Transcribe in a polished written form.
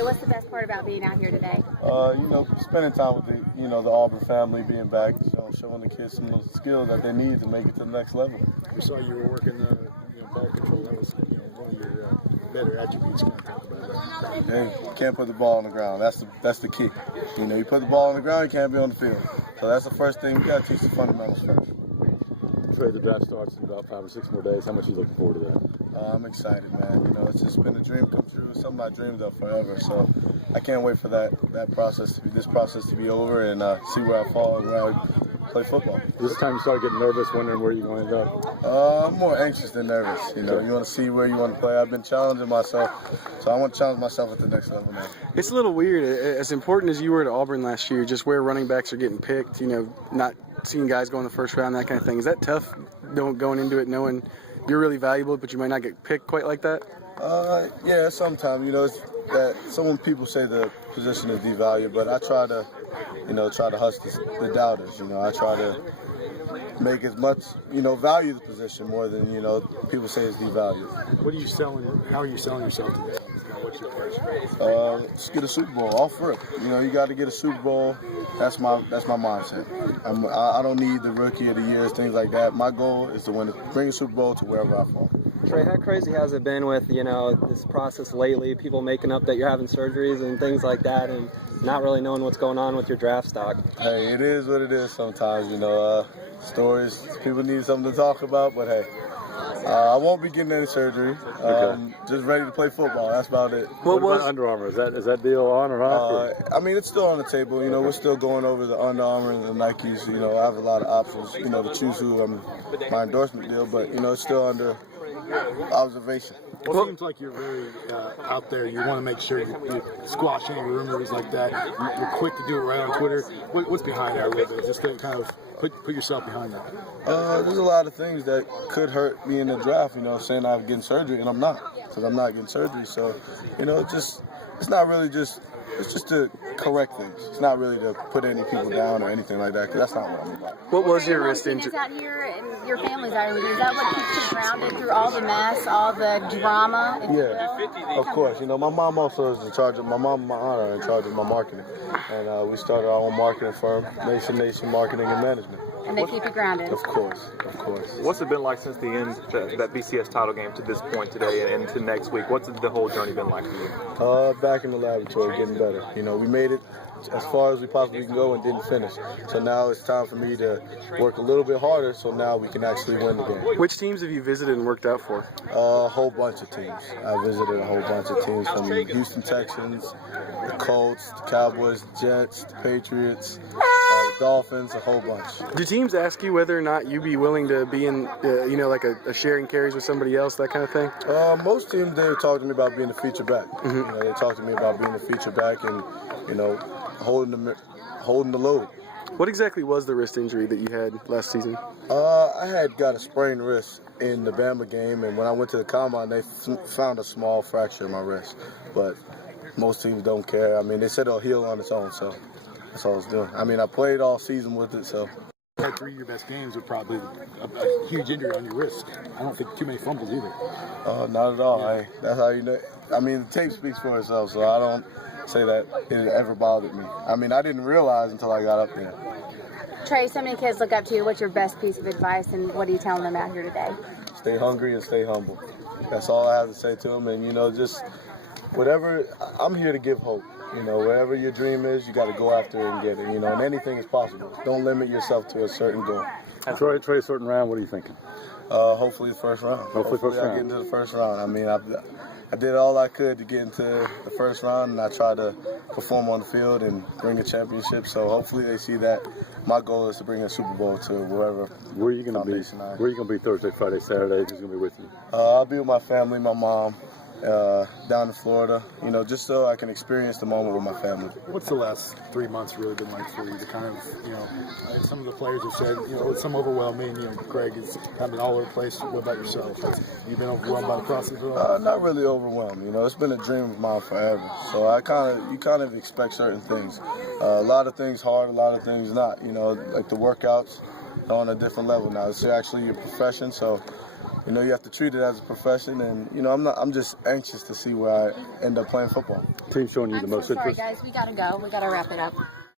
Trey, what's the best part about being out here today? Spending time with the Auburn family, being back, showing the kids some of the skills that they need to make it to the next level. We saw you were working the ball control. That was one of your better attributes. Kind of talk about that. You can't put the ball on the ground. That's the key. You put the ball on the ground, you can't be on the field. So that's the first thing. You got to teach the fundamentals first. Trey, the draft starts in about 5 or 6 more days. How much are you looking forward to that? I'm excited, man. It's just been a dream come true. It's something I dreamed of forever. So I can't wait for this process to be over and see where I fall and where I play football. This time you started getting nervous, wondering where you're going to end up? I'm more anxious than nervous. You want to see where you want to play. I've been challenging myself, so I want to challenge myself at the next level now. It's a little weird. As important as you were at Auburn last year, just where running backs are getting picked, not seeing guys go in the first round, that kind of thing. Is that tough going into it knowing you're really valuable, but you might not get picked quite like that? Yeah, sometimes. It's that some people say the position is devalued, but I try to hush the doubters. I try to make as much, value the position more than, people say it's devalued. What are you selling? How are you selling yourself today? What's your price? Just get a Super Bowl, all for it. You got to get a Super Bowl. That's my mindset. I don't need the Rookie of the Year, things like that. My goal is to bring a Super Bowl to wherever I fall. Trey, how crazy has it been with, this process lately, people making up that you're having surgeries and things like that and not really knowing what's going on with your draft stock? Hey, it is what it is sometimes, stories, people need something to talk about, but hey, I won't be getting any surgery. Just ready to play football. That's about it. What about Under Armour? Is that deal on or off? It's still on the table. We're still going over the Under Armour and the Nikes. I have a lot of options, to choose who my endorsement deal, but, it's still under observation. Well, it seems like you're very out there. You want to make sure you squash any rumors like that. You're quick to do it right on Twitter. What's behind that a little bit? Just to kind of put yourself behind that. There's a lot of things that could hurt me in the draft, saying I'm getting surgery, and I'm not, because I'm not getting surgery. So, it's not really just, it's just to correct things. It's not really to put any people down or anything like that, because that's not what I'm about. What was your wrist injury? Out here and your family's out here. Is that what keeps you grounded through all the mess, all the drama? Yeah, of course. My mom also is in charge of, my mom and my aunt are in charge of my marketing. And we started our own marketing firm, Mason Marketing and Management. And they keep you grounded. Of course. What's it been like since the end, that BCS title game to this point today and to next week? What's the whole journey been like for you? Back in the laboratory, getting better. We made it as far as we possibly can go and didn't finish. So now it's time for me to work a little bit harder so now we can actually win the game. Which teams have you visited and worked out for? A whole bunch of teams. I visited a whole bunch of teams from Houston Texans, the Colts, the Cowboys, the Jets, the Patriots, the Dolphins, a whole bunch. Do teams ask you whether or not you'd be willing to be in, like a sharing carries with somebody else, that kind of thing? Most teams, they talk to me about being a feature back. Mm-hmm. They talk to me about being a feature back and, holding the load. What exactly was the wrist injury that you had last season? I had got a sprained wrist in the Bama game, and when I went to the combine, they found a small fracture in my wrist. But most teams don't care. They said it'll heal on its own, so that's all I was doing. I played all season with it, so. You had 3 of your best games with probably a huge injury on your wrist. I don't think too many fumbles either. Not at all. Yeah. That's how you know. The tape speaks for itself, so I don't say that it ever bothered me. I didn't realize until I got up there. Trey, so many kids look up to you. What's your best piece of advice, and what are you telling them out here today? Stay hungry and stay humble. That's all I have to say to them. And, just whatever, I'm here to give hope. Whatever your dream is, you got to go after it and get it, and anything is possible. Don't limit yourself to a certain goal. Trey, a certain round, what are you thinking? Hopefully the first round. Hopefully I get into the first round. I did all I could to get into the first round, and I tried to perform on the field and bring a championship. So hopefully they see that my goal is to bring a Super Bowl to wherever. Where are you going to be? Where are you going to be Thursday, Friday, Saturday? Who's going to be with you? I'll be with my family, my mom, down in Florida, just so I can experience the moment with my family. What's the last 3 months really been like for you to kind of, some of the players have said, it's some overwhelming, Greg has kind of been all over the place. What about yourself? Have you been overwhelmed by the process at all? Not really overwhelmed, it's been a dream of mine forever. So you kind of expect certain things. A lot of things hard, a lot of things not, like the workouts are on a different level now. It's actually your profession, so you know, you have to treat it as a profession, and you know, I'm just anxious to see where I end up playing football. Team showing you the I'm most so sorry, interest. guys. We gotta go. We gotta wrap it up.